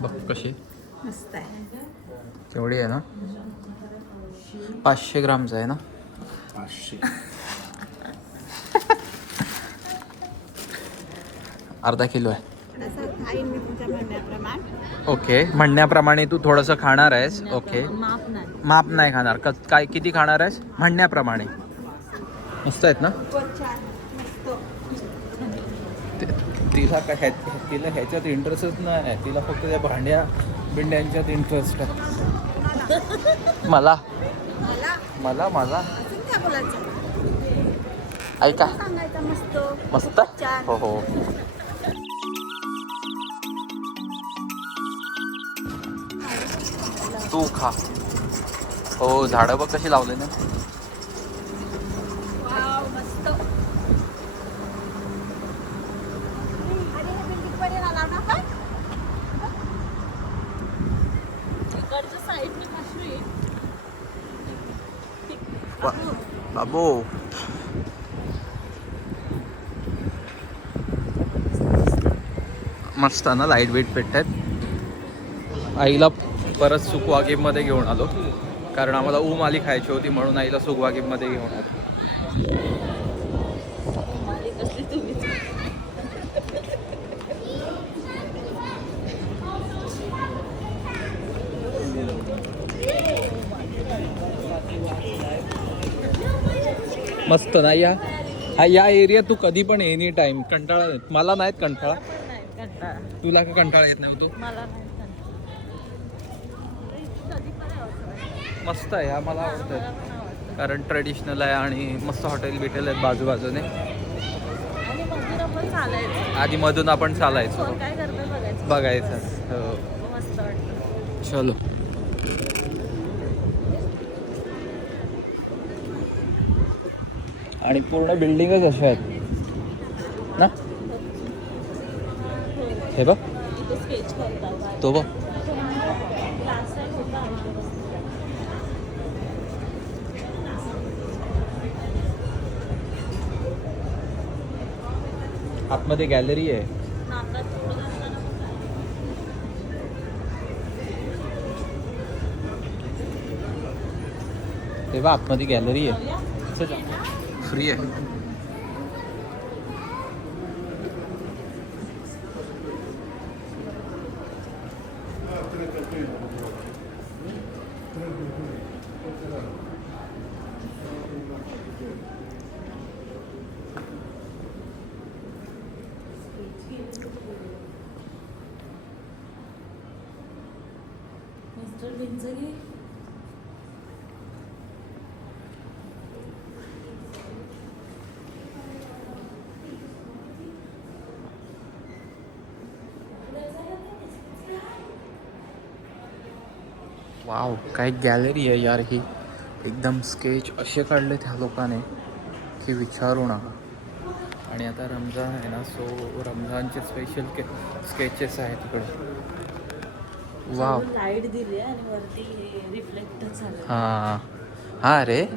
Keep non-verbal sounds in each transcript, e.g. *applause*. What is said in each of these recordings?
बघ कशी मस्त आहे. केवढी आहे ना? पाचशे ग्रामचं आहे ना? पाचशे. *laughs* अर्धा किलो आहे. असं खाईन मी तुमच्या म्हणण्याप्रमाणे. ओके. म्हणण्याप्रमाणे तू थोडंसं खाणार आहेस. ओके. माप नाही. माप नाही खाणार. क काय किती खाणार आहेस? म्हणण्याप्रमाणे. मस्त आहेत ना? तिला काय ह्या तिला ह्याच्यात इंटरेस्टच नाही. आहे तिला फक्त त्या भांड्या बिंड्यांच्यात इंटरेस्ट आहे. मला? मला? मला माझा अजून काय बोलायचं? ऐका. मस्त? मस्त? छान. हो हो. तू खा. हो झाडं बघ कशी लावले ना वाव मस्त आणि हे building वर येणार लावू ना आपण? तिकडच्या साईडने काश्मीर बा- हो. मस्त ना लाइट वेट पेटतात आईला परत सुकवा गेममध्ये घेऊन आलो. कारण आम्हाला ऊम आली खायची होती म्हणून आईला सुकवा गेममध्ये घेऊन आलो. मस्त ना या हा या एरियात तू कधी पण एनी टाइम कंटाळा येत मला नाहीत कंटाळा. तुला का कंटाळा येत नाही तो? पण यावंसं मस्त आहे हा मला आवडतं मला पण आवडतं कारण ट्रेडिशनल आहे आणि मस्त हॉटेल बिटेल आहेत बाजूबाजूने. आधी मधून आपण चालायचो. बघायचं. हो. चलो. आणि पूर्ण बिल्डिंगच अशा आहेत. ना? हे बघ. तो बघ. आतमध्ये गॅलरी आहे. तेव्हा आतमध्ये गॅलरी आहे. फ्री आहे मिस्टर बिंजरी वाव काय गॅलरी आहे यार ही. एकदम स्केच असे काढले त्या लोकांनी की विचारू नका. आणि आता रमजान आहे ना सो रमजानचे स्पेशल के स्केचेस आहेत तिकडे वाव. लाइट दिली आहे आणि वरती हे रिफ्लेक्ट झालं. हां हां. रे.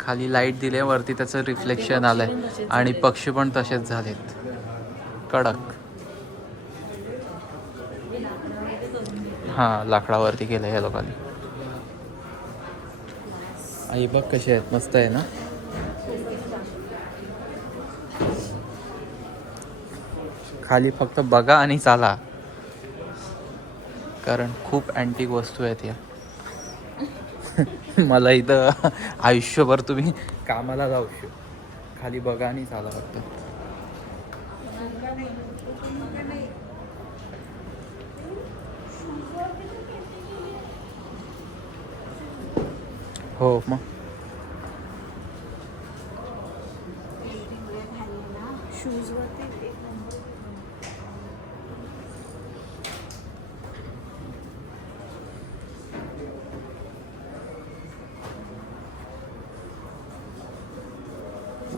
खाली लाइट दिली वरती त्याचं रिफ्लेक्शन आलंय. आणि पक्षी पण तसेच झालेत. कडक. हां लाकडावरती केलं या लोकांनी. आई बघ कशी आहेत मस्त आहे ना? खाली फक्त बघा आणि चाला. कारण खूप अँटिक वस्तू आहेत या. *laughs* मला इथं आयुष्यभर तुम्ही कामाला जाऊ खाली बघा आणि चाला फक्त. हो। मग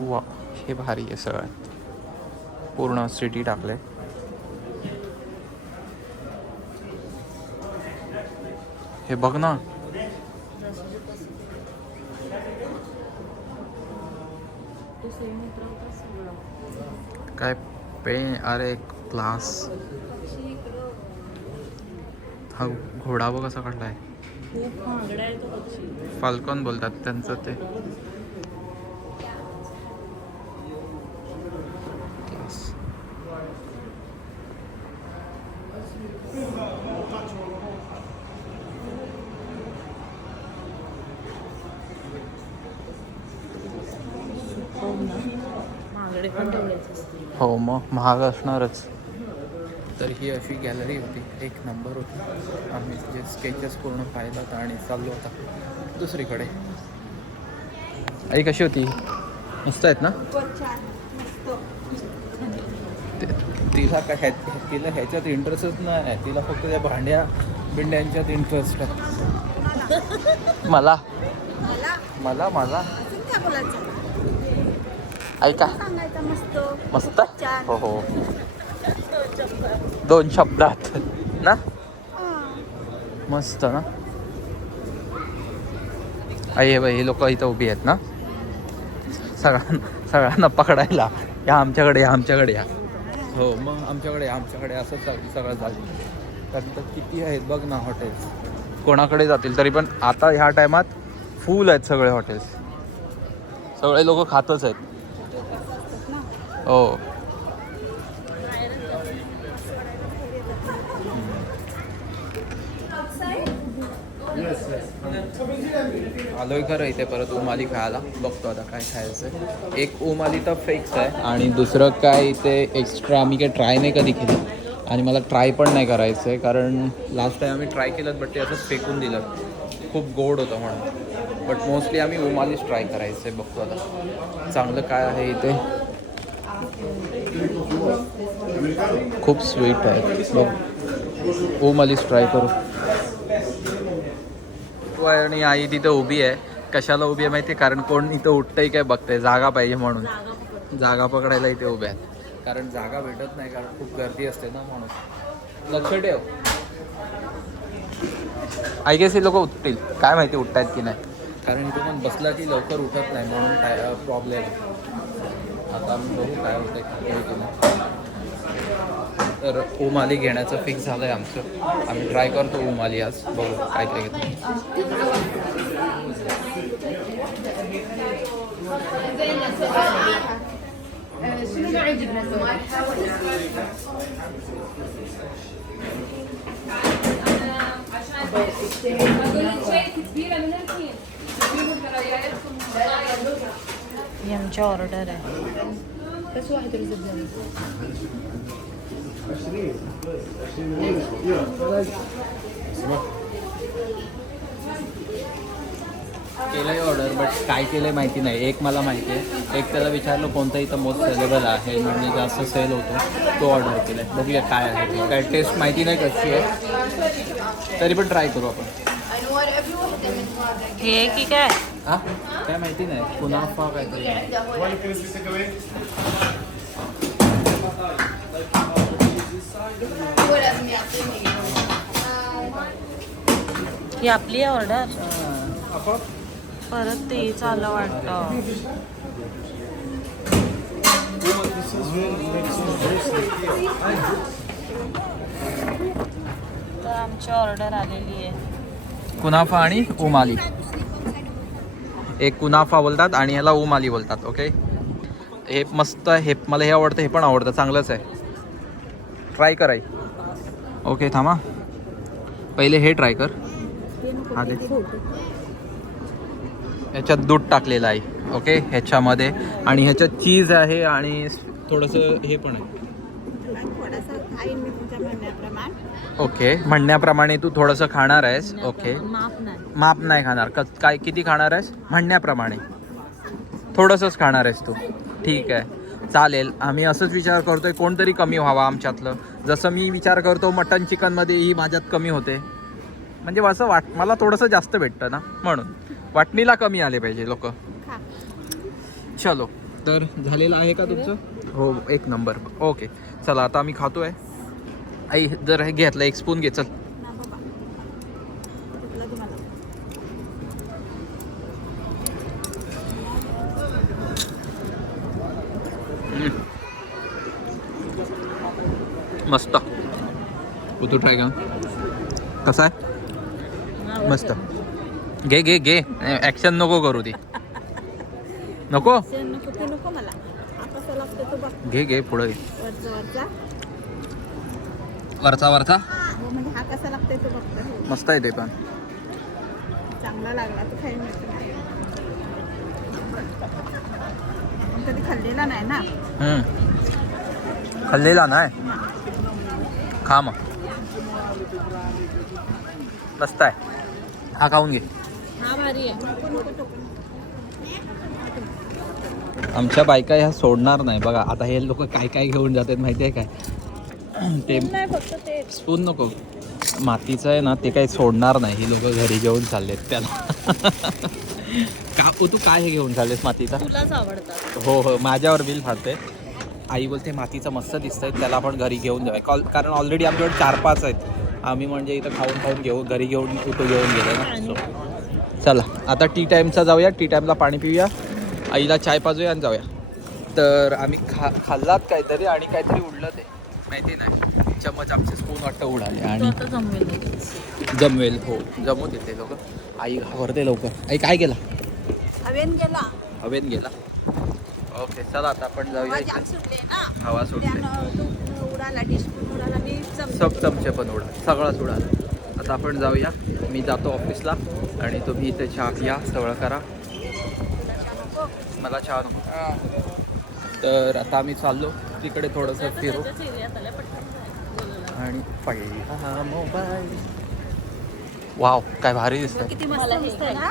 वा हे भारी आहे सगळं. पूर्ण सिटी टाकले हे बघ ना. काय पेन अरे क्लास हा घोडा बघ कसा काढलाय. फाल्कॉन बोलतात त्यांचं ते. पण तेवढेच हो मग महाग असणारच. तर ही अशी गॅलरी होती. एक नंबर होती. आम्ही जे स्केचेस पूर्ण पाहिलं आणि चाललो होता. दुसरीकडे. आई कशी होती? मस्त आहेत ना? ते- तिला काय ह्या तिला ह्याच्यात इंटरेस्टच नाही आहे. तिला फक्त त्या भांड्या बिंड्यांच्यात इंटरेस्ट आहे. मला. मला? मला मला. अजून काय बोलायचं? ऐका. मस्त. मस्त? छान. हो हो. दोन शब्दात ना? मस्त ना? आई हे बाई हे लोक इथं उभी आहेत ना? सगळ्यांना सगळ्यांना पकडायला. या आमच्याकडे या आमच्याकडे या. हो मग आमच्याकडे या आमच्याकडे असंच चालू सगळं चालू. कारण तर किती आहेत बघ ना हॉटेल्स कोणाकडे जातील तरी पण आता ह्या टायमात फुल आहेत सगळे हॉटेल्स सगळे लोक खातच आहेत. हो. आलोय खरं इथे परत उमाली खायला. बघतो आता काय खायचं. एक उमाली तर फिक्स आहे. आणि दुसरं काय इथे एक्स्ट्रा आम्ही काय ट्राय नाही कधी केलं. आणि मला ट्राय पण नाही करायचं आहे कारण लास्ट टाईम आम्ही ट्राय केलं बट ते असंच फेकून दिलं. खूप गोड होतं म्हणून. बट मोस्टली आम्ही उमालीच ट्राय करायचं आहे बघतो आता. चांगलं काय आहे इथे. खूप स्वीट आहे. बघ. हो, उमालीच ट्राय करू. तू आहे आणि आई तिथं उभी आहे. कशाला उभी आहे माहिती आहे कारण कोण इथं उठतंय काय बघतंय? जागा पाहिजे म्हणून. जागा पकडायला इथे उभ्या आहेत. कारण जागा भेटत नाही कारण खूप गर्दी असते ना म्हणून. लक्ष ठेव. आय गेस हे लोक उठतील. काय माहिती उठतायत की नाही. कारण इथे पण बसला की लवकर उठत नाही म्हणून काय प्रॉब्लेम आता आम्ही बघू काय होतंय. की नाही तर ओमाली घेण्याचं फिक्स झालं आहे आमचं. आम्ही ट्राय करतो ओमाली आज. बघू काय काय घेतो. شنو نوع الجبنة بس واحد ऑर्डर बट काय केलं आहे माहिती नाही. एक मला माहिती आहे. एक त्याला विचारलं कोणता इथं मोस्ट सेलेबल आहे. म्हणजे जास्त सेल होतो. तो ऑर्डर केला आहे बघूया काय आहे काय टेस्ट माहिती नाही कशी आहे. तरी पण ट्राय करू आपण. काय? माहिती नाही. काय ही आपली आहे ऑर्डर परत ते चाललं वाटतं. तर आमची ऑर्डर आलेली आहे. कुनाफा आणि उमाली. एक कुनाफा बोलतात आणि ह्याला उमाली बोलतात ओके हे मस्त आहे हे मला हे आवडतं हे पण आवडतं चांगलंच आहे. ट्राय कराय ओके थांबा. पहिले हे ट्राय कर. हा दे. ह्याच्यात दूध टाकलेलं आहे. ओके ह्याच्यामध्ये. आणि ह्याच्यात चीज आहे आणि थोडंसं हे पण आहे. ओके म्हणण्याप्रमाणे तू थोडंसं खाणार आहेस. ओके माप नाही खाणार. क काय किती खाणार आहेस? म्हणण्याप्रमाणे. थोडंसंच खाणार आहेस तू. ठीक आहे. चालेल. आम्ही असंच विचार करतोय कोणतरी कमी व्हावा आमच्यातलं. जसं मी विचार करतो मटन चिकनमध्ये ही माझ्यात कमी होते. म्हणजे असं वाट मला थोडंसं जास्त भेटतं ना म्हणून. वाटणीला कमी आले पाहिजे लोक. चलो. तर झालेलं आहे का तुमचं? हो एक नंबर. ओके. चला आता आम्ही खातोय. आई जर हे घेतलं एक स्पून घे चल ना बाबा कुठलं तुम्हाला मस्त. तू ट्राय का कसा आहे? मस्त. घे घे घे. ॲक्शन नको करू ती. नको? ते नको ते नको मला. कसा लागतो तो बघ. घे घे पुढे वरचा वरचा. वरचा वरचा? हो म्हणजे. मस्त आहे ते पण. चांगला लागला तो खाईन नक्की नाही. आपण कधी खाल्लेला नाही ना? हम्म. खाल्लेला नाही? खा मग मस्त आहे. हा खाऊन घे. हा आमच्या बायका ह्या सोडणार नाही. बघा आता हे लोक काय काय घेऊन जातात माहिती आहे काय? ते स्पून नको. मातीचं आहे ना ते काही सोडणार नाही. ही लोक घरी घेऊन चाललेत त्याला. काकू तू काय हे घेऊन चाललेस मातीचा? हो हो माझ्यावर बिल फाडते आई बोलते मातीचं मस्त दिसतंय त्याला आपण घरी घेऊन जाऊया. कॉल कारण ऑलरेडी आमच्याकडे चार पाच आहेत. आम्ही म्हणजे इथं खाऊन खाऊन घेऊ घरी घेऊन कुठं घेऊन गेलो ना. चला आता टी टाईमचा जाऊया. टी टाईमला पाणी पिऊया. आईला चाय पाजूया आणि जाऊया. तर आम्ही खा खाल्लात काहीतरी आणि काहीतरी उडलं ते. माहिती नाही. चमच आमचे स्पून वाटतं उडाले आणि जमवेल जमवेल हो. जमू देते लोक. आई घाबरते लवकर. आई काय केला? हवेन गेला. हवेत गेला. ओके चला आता आपण जाऊया. सुटले ना. हवा सुटते त्यानं तो उडाला टिस्पून उडाला मी चमचा सब चमचे पण उडा सगळाच उडाला. आता आपण जाऊया. मी जातो ऑफिसला आणि तुम्ही इथे चहा पिया सगळं करा. मला चहा नको. तर आता आम्ही चाललो. तिकडे थोडंसं फिरू. आणि पहिला मोबाईल. वाव काय भारी दिसतंय. किती मस्त दिसतंय. ना?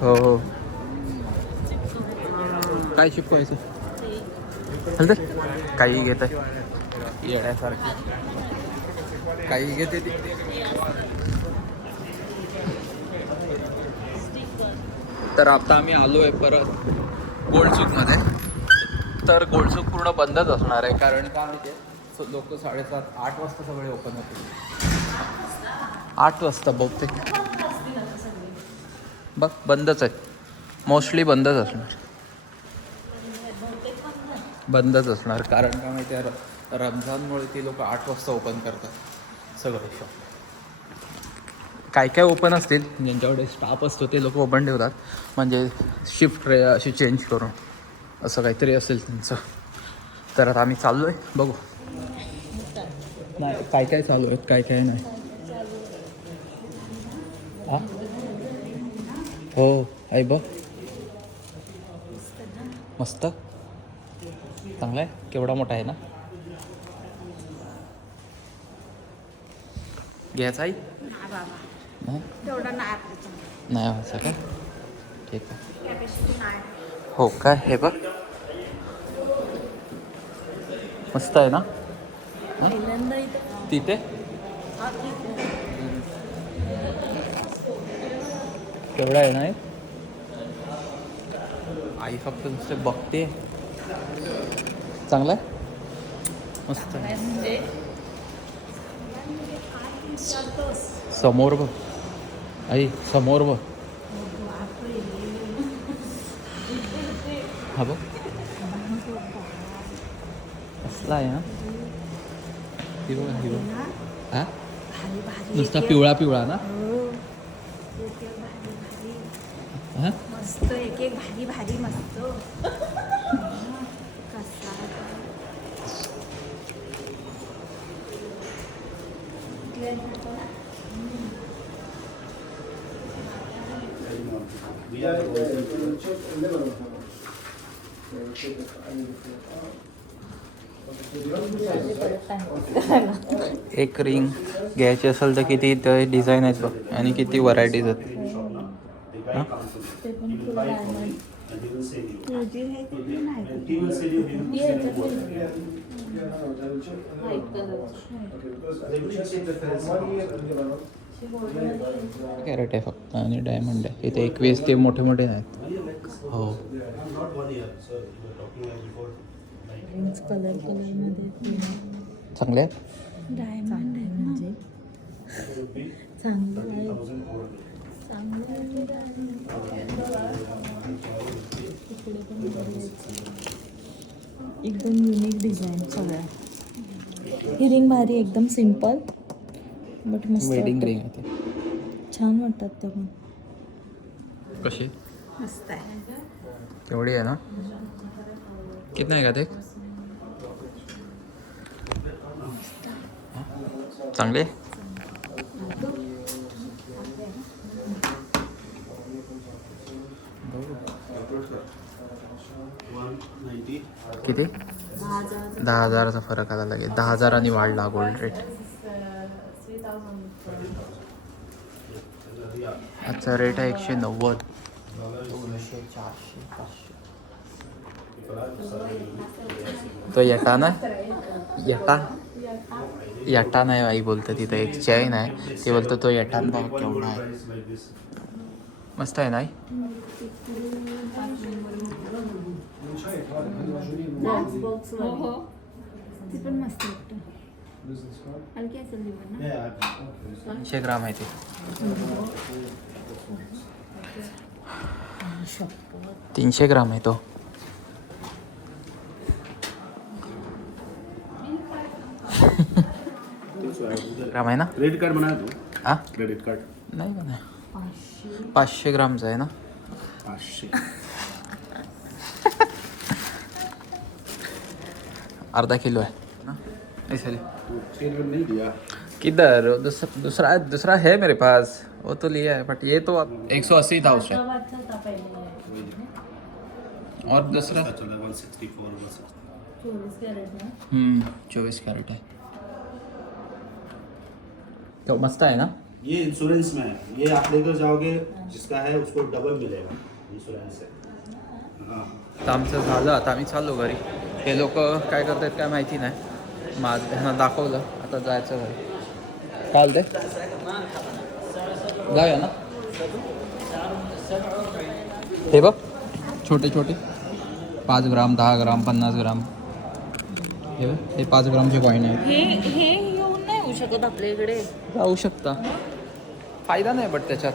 हो हो. काय शिकवायचं? हलते काही घेत आहे. येण्यासारखी. काही घेते ती. तर आता आम्ही आलो आहे परत गोल्डचूकमध्ये तर गोल्डचूक पूर्ण बंदच असणार आहे कारण का माहिती लोक साडेसात आठ वाजता सगळे ओपन होते आठ वाजता बहुतेक. बघ बंदच आहे. मोस्टली बंदच असणार. बंदच असणार. कारण का माहिती आहे र- रमजानमुळे ती लोक आठ वाजता ओपन करतात. सगळे शॉप काय काय ओपन असतील ज्यांच्याकडे स्टाफ असतो ते लोक ओपन ठेवतात. म्हणजे शिफ्ट रे अशी चेंज करून असं काहीतरी असेल त्यांचं. तर आता आम्ही चाललो आहे बघू. नाही काय काय चालू आहेत काय काय नाही. हां? हो आई बघ. मस्त? चांगला आहे? केवढा मोठा आहे ना? घ्यायचा आई? नाही? नाही व्हायचं का? ठीक आहे. हो काय हे बघ. मस्त आहे ना? तिथे? केवढा आहे ना आई फक्त नुसते बघते. चांगला आहे? मस्त आहे. म्हणजे? समोर बघ. आई समोर बघ. हा बघ. कसला आहे हा. ही बघ ही? नुसता पिवळा पिवळा ना? हो. हा? मस्त एक एक भारी भारी मस्त कसा एक रिंग घ्यायची असेल तर किती डिझाईन आहेत बघ आणि किती व्हरायटीज आहेत. कॅरेट आहे फक्त. आणि डायमंड आहे. इथे एकवीस ते मोठे मोठे नाहीत हो. चांगले आहेत? डायमंड आहे म्हणजे चांगलं आहे चांगलं आहे इकडे पण बरेच. एकदम युनिक डिझाईन सगळ्या. ही रिंग भारी एकदम सिंपल बट मस्त वेडिंग. रिंग आहे ते. छान वाटतात त्या पण. कशी? मस्त आहे. तेवढी आहे ना? कितना आहे का ते? चांगले? किती? दहा हजाराचा फरक आला लगेच. दहा हजारांनी वाढला गोल्ड रेट आजचा रेट आहे एकशे नव्वद. दोनशे चारशे पाचशे तो यटा ना? यटा यटा नाही आई बोलतं तिथं एक चैन आहे. ते बोलतं तो यटान भाव केवढा आहे. मस्त आहे नाही ग्राम आहे ते तीनशे ग्राम आहे तो ग्राम आहे ना क्रेडिट कार्ड बनाया तू हा क्रेडिट कार्ड नाही बघा पाचशे ग्रामचं आहे ना पाचशे अर्धा किलो है ना ऐसे ले। तू चेंज नहीं दिया। किधर? दूसरा दूसरा है मेरे पास। वो तो लिया है बट ये तो एक सौ अस्सी था उससे। और दूसरा? चौबीस कैरेट है। तो मस्त आहे ना? ये इंश्योरेंस में है। ये आप लेकर जाओगे जिसका है उसको डबल मिलेगा इंश्योरेंस हाँ। तर आमचं झालं आता आम्ही चाललो घरी हे लोक काय करतात काय माहिती नाही। माझ दाखवलं. आता जायचं घरी. काय ते? जाऊया ना? हे बघ छोटे छोटे. पाच ग्राम दहा ग्राम पन्नास ग्राम. हे बघ हे पाच ग्रामचे कॉईन आहेत हे हे येऊन नाही होऊ शकत आपल्या इकडे. जाऊ शकता. फायदा नाही बट त्याच्यात.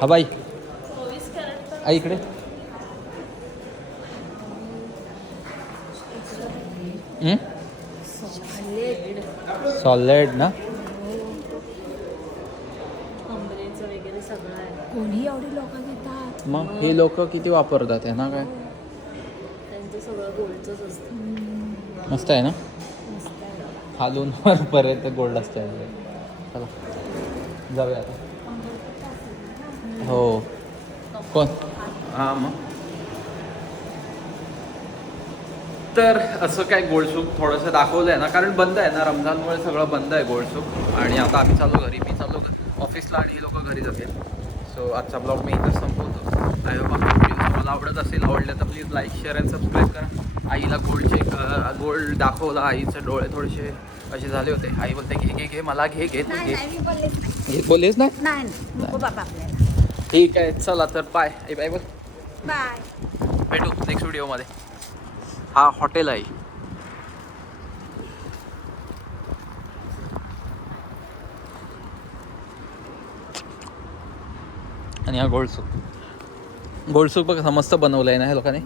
हा बाई. आई इकडे. सॉलिड ना. कोणी एवढी लोक घेतात? मग हे लोक किती वापरतात आहे ना काय? त्यांचं सगळं गोल्डचंच असतं. मस्त आहे ना? मस्त आहे खालून वरपर्यंत गोल्ड असते चला. जाऊया आता. हो. कोण? हां मग. तर असं काय गोल्डसूक थोडंसं दाखवलं आहे ना कारण बंद आहे ना रमजानमुळे सगळं बंद आहे गोल्डसूक आणि आता आम्ही चाललो घरी मी चाललो ऑफिसला आणि हे लोक घरी जातील. सो आजचा ब्लॉग मी इथं संपवतो. आय होप तुम्हाला आवडत असेल आवडलं तर please like share and subscribe करा. आईला गोल्डचे गोल्ड दाखवला आईचे डोळे थोडेसे असे झाले होते. आई बोलते घे घे घे मला घे घे तू घे. मी बोलले घे बोललेच नाही? नाही नाही नको बाबा आपल्याला. ठीक आहे चला तर बाय आई बाय बोल. बाय भेटू नेक्स्ट व्हिडिओमध्ये हा हॉटेल आहे. आणि हा गोल्डसूप गोल्डसूप बघा मस्त बनवलं आहे ना ह्या लोकांनी?